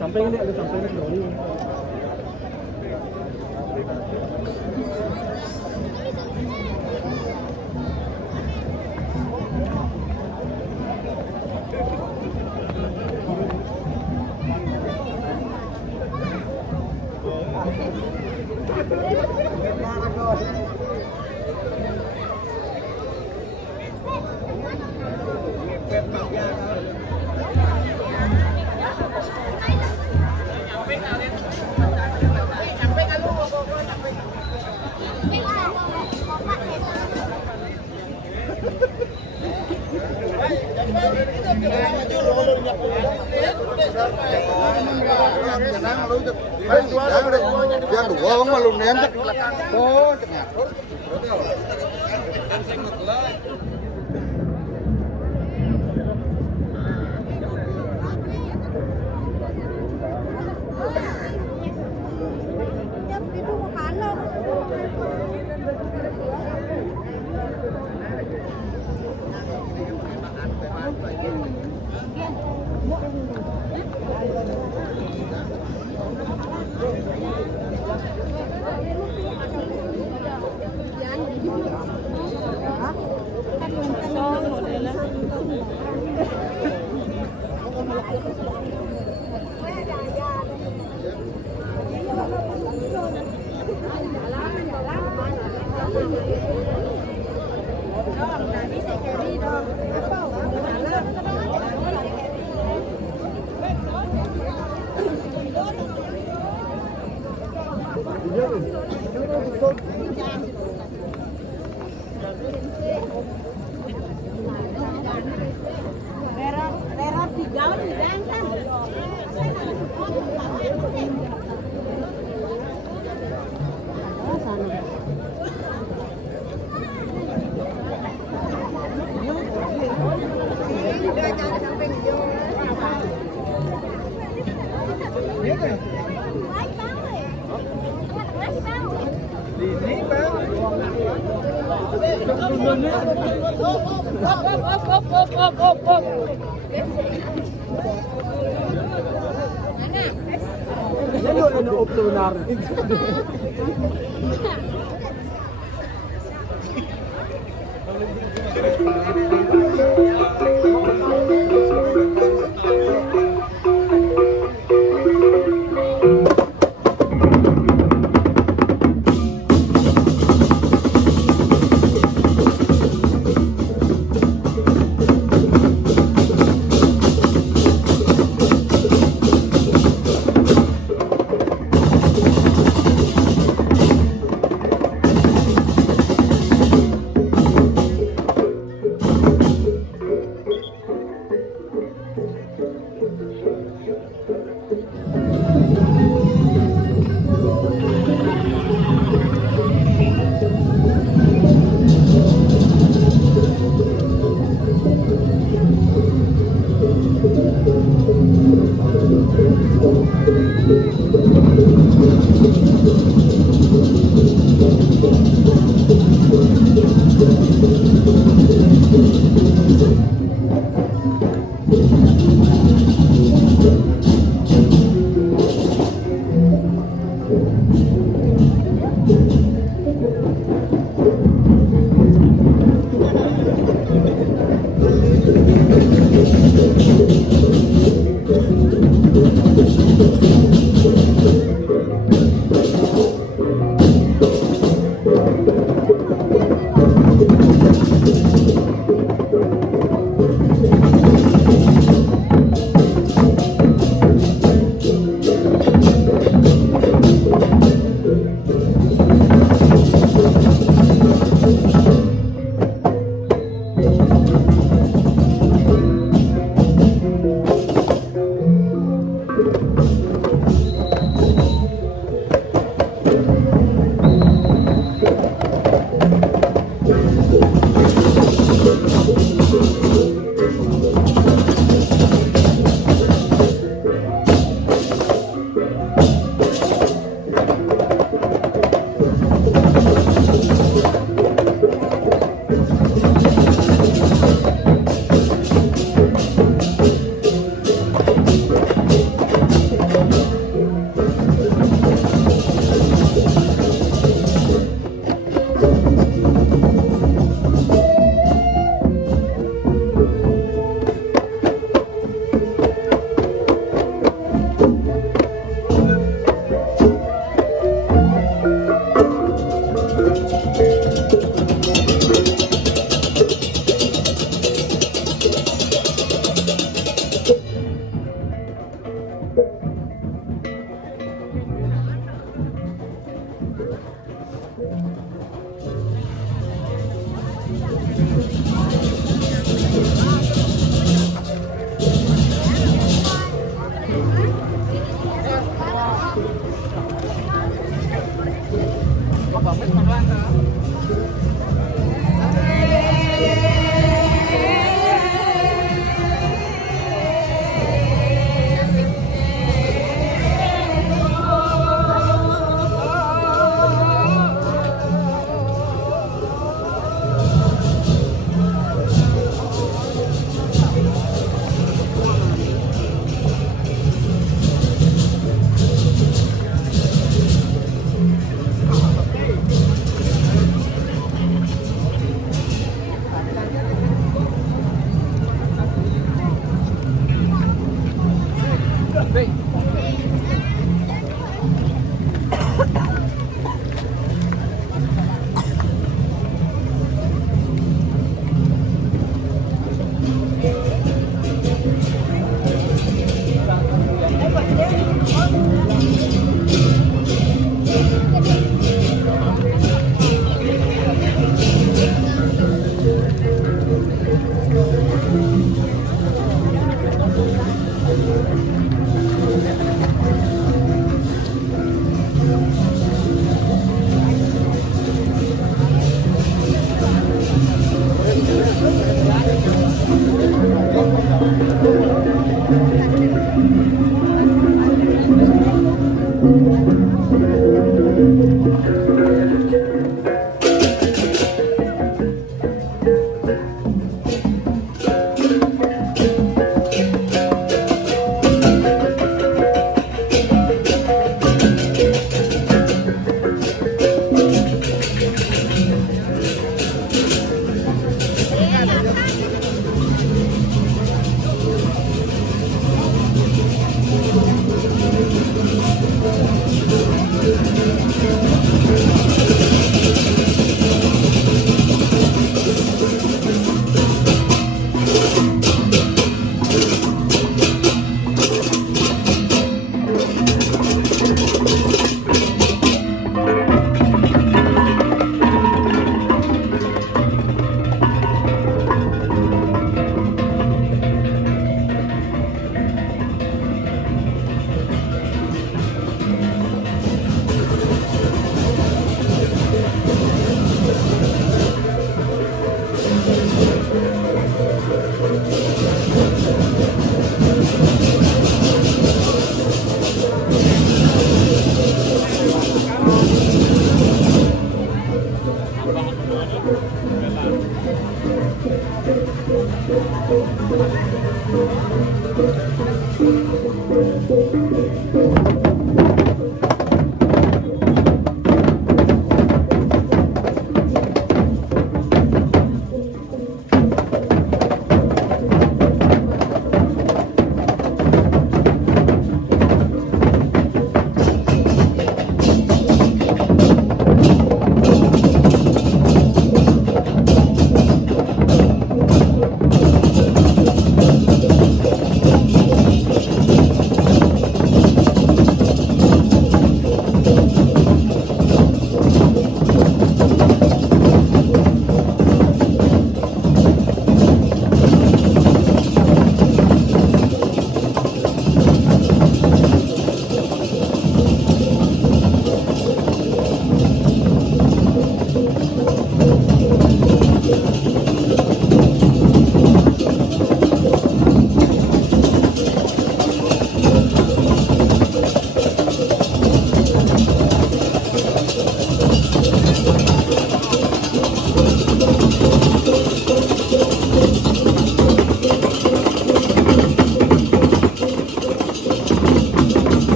Sampai ini ada sampai ini dulu. Dia dua bang malu nentek. Oh, ternyata.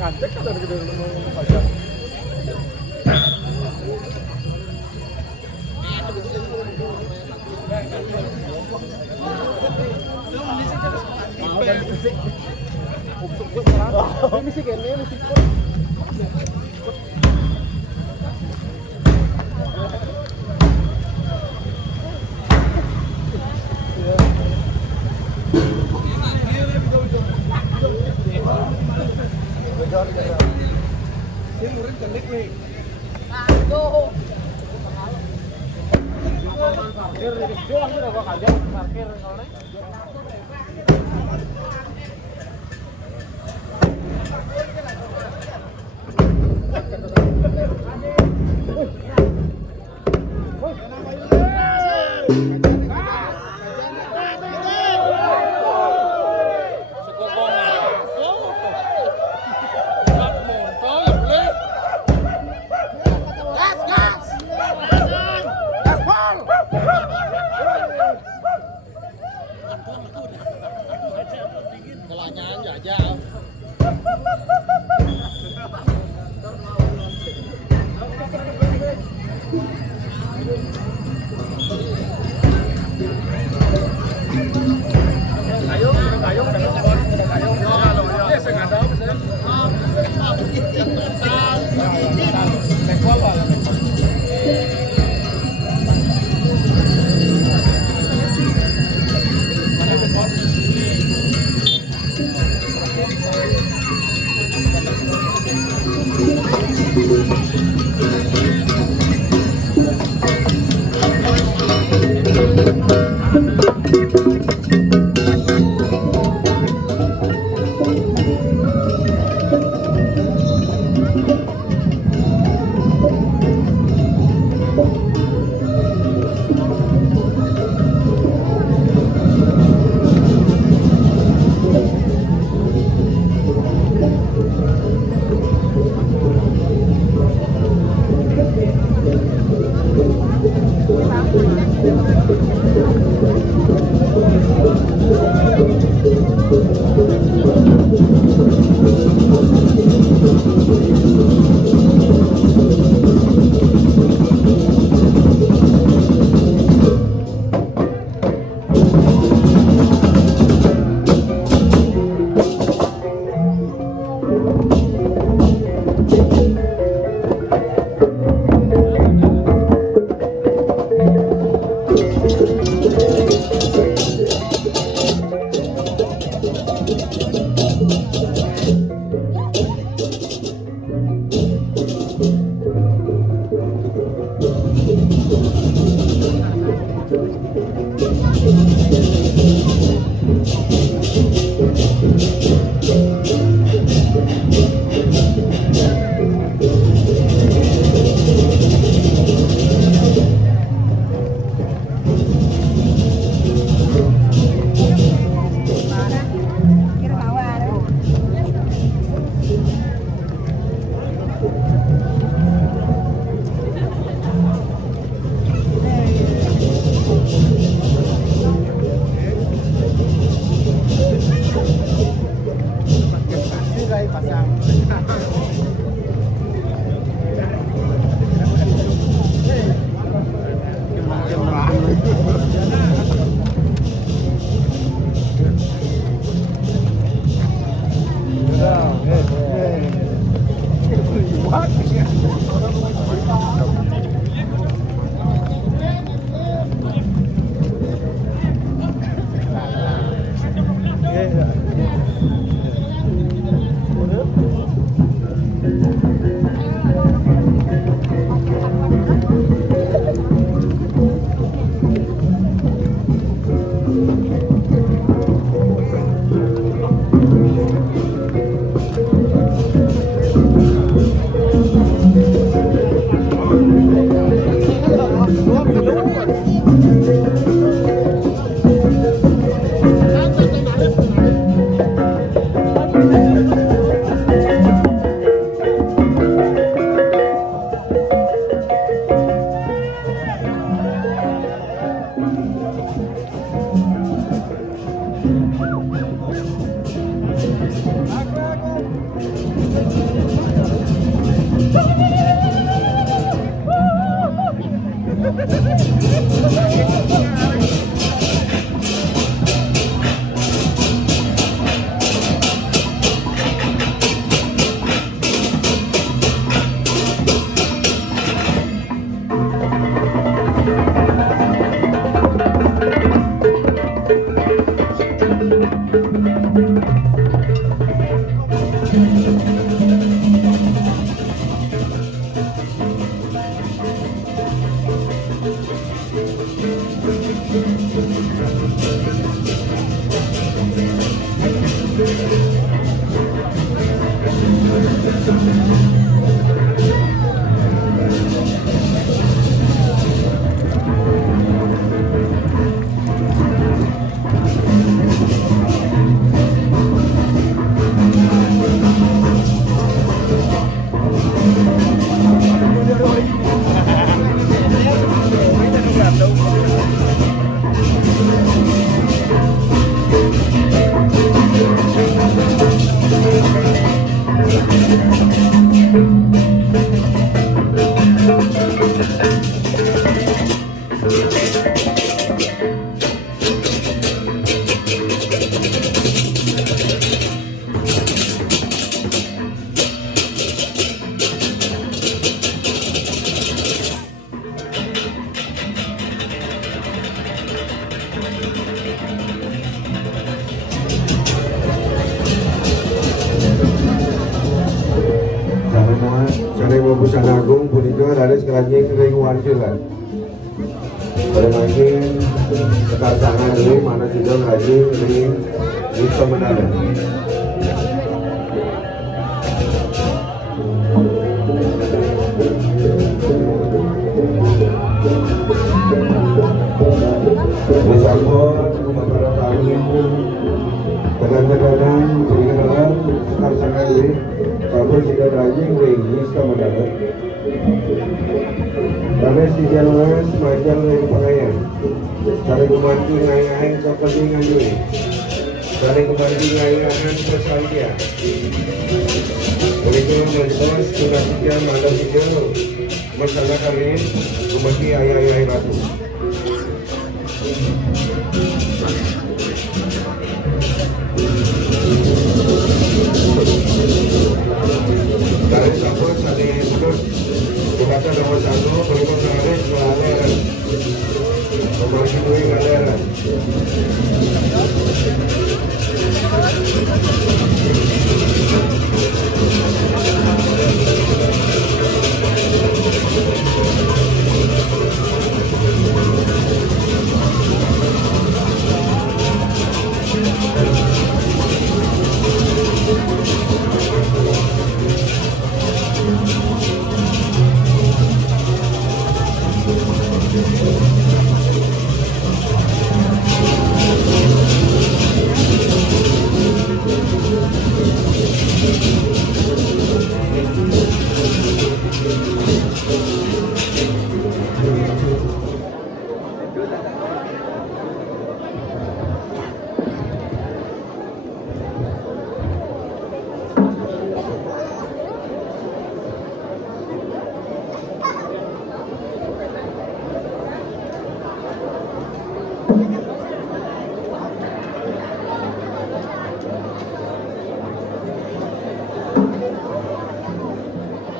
Kantek kan dari gede ngomong pajak. Misi kene misi kok. Busana Agung punika raris kelanjing ring wanjulan. Pada makin sekar sangan ring mana juga kelanjing ring bisa mendalam. Bersambut beberapa kali tegan-teganan berikan sekar sangan ring sampai tidak rajin ring bisa mendalam. Karena si jalan semacam ring pengayang. Cari kemanti ngai-ngai seperti ngajui. Cari kemanti ngai-ngai bersalja. Begitu mentos sudah tiga malam tiga masalah kalian kemanti ayah-ayah ratu. Dari sabun sate mulut berkata nomor satu berikut naris melaleran nomor kedua ngaleran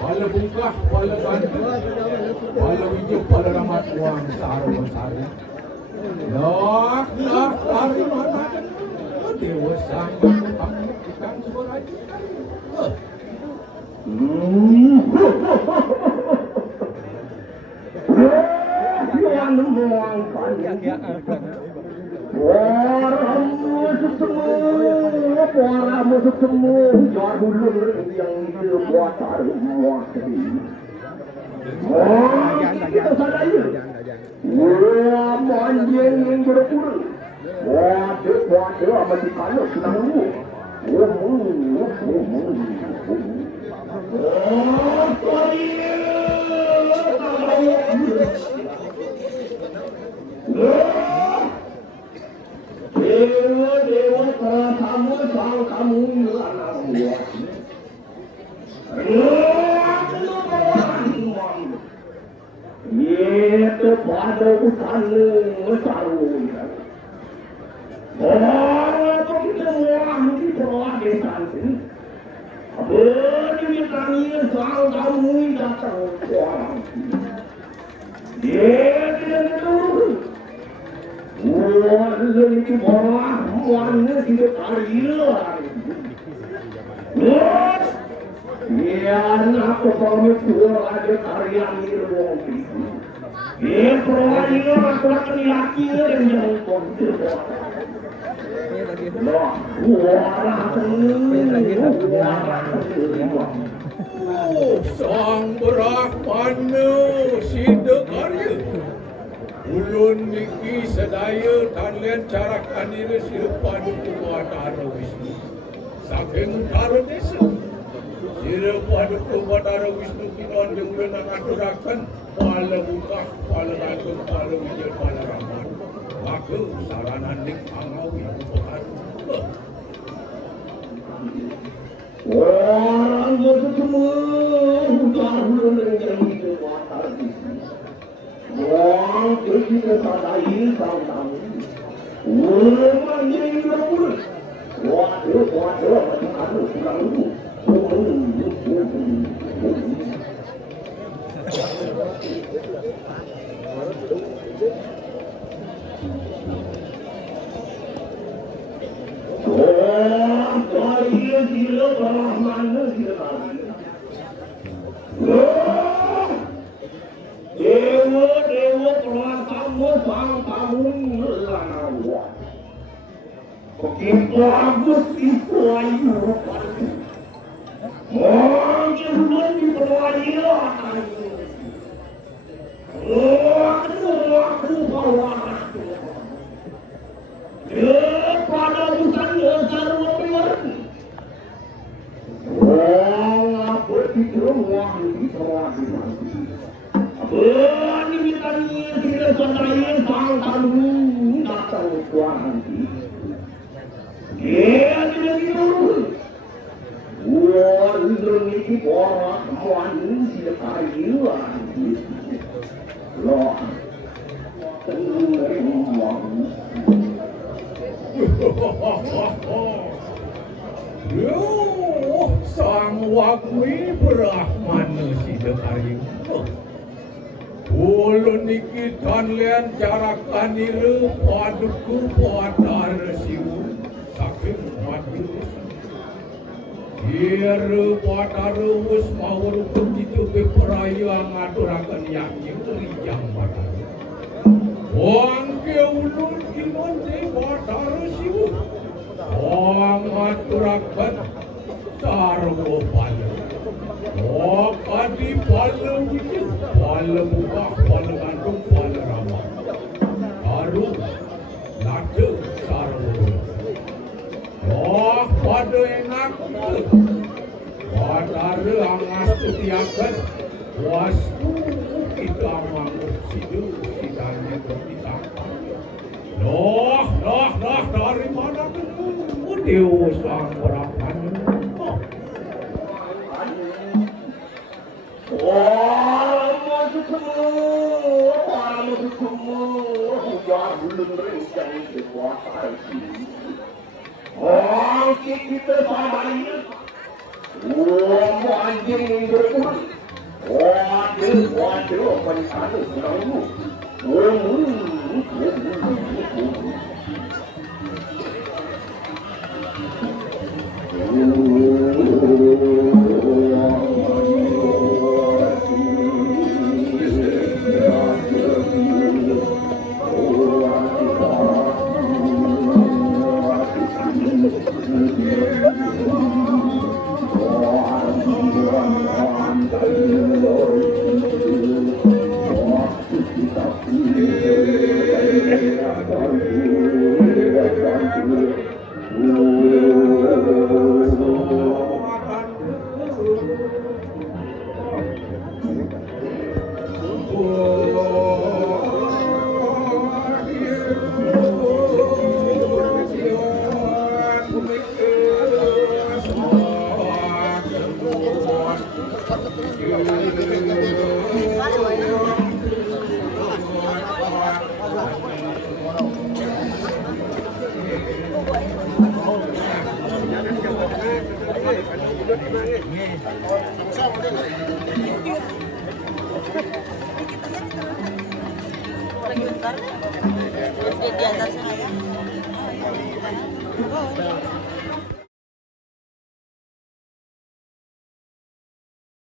Pala bungkah, pala bantu, pala wujud, pala ramat uang sarung sari. Nak, hari mana? Dewa sangat panggilan sebagai. Yang memuangkan. Orang musuh semua, jadul yang dibuat semua. Kita sadari, manjing yang berpura, wadah amat dikalah sedang nunggu. Dewa kamu sang kamu anak buah. pada usaha saruya. Orang begitu orang di bawah desa ini. Apa ini tanya soal kamu datang orang. Dia tidak tahu. Wah, itu bawah mana tidak tahu. Ya, aku pamit keluar ada karya mirip. Ya, perwalian aku akan laki yang jangan kontir. Loh, sang Brahmana sida karya. Ulun niki sedaya tanlian cara kanira sirupan kuatara Wisnu. Saking utara desa. Sira pada kuatara Wisnu kinon dengan ngaturakan pala buka, pala raga, pala wijat, pala raman. Maka saranan ning angawi bukan. Orang bersemua ulun dengan kuatara Wisnu. Orang kita sadai tahu-tahu. Orang yang berpura. Waduh, macam kurang itu. Saya sila Brahmana sila. Dewa perasaan sang tamun lanawa. Begitu agus itu ayu. Mungkin belum diperwalikan. Aku bawa. Pada urusan sarwa pemerintah. Apa itu orang di perwalikan? Ini ditanya tidak sadaya sang tamun datang Tuhan. Dia tidak diurus. Wah, ini borak manusia kayuan. Loh, sang wakwi Brahmana sida kayu. Ulun niki tanlian cara kanira paduku padara siwu saking maju. Ira padara wis mawur begitu beperaya ngaturaken yakin rijang padara. Wangke ulun kinon de padara siwu. Wang ngaturaken sarwa pala. Oh, kadi pala wujud. Pala buka, pala gantung, pala ramah. Baru nada sarwa. Oh, pada enak itu. Padara angas tutiakan. Wastu kita mangut sidu, sidangnya berpisahkan. Loh, dari mana itu? Dewa sang Brahmana. Orang masuk semua, hujan belum rencang kekuatan ini. Oh, kita sadari, anjing yang berkurang. Waduh, apa di sana kurang. Di atasnya.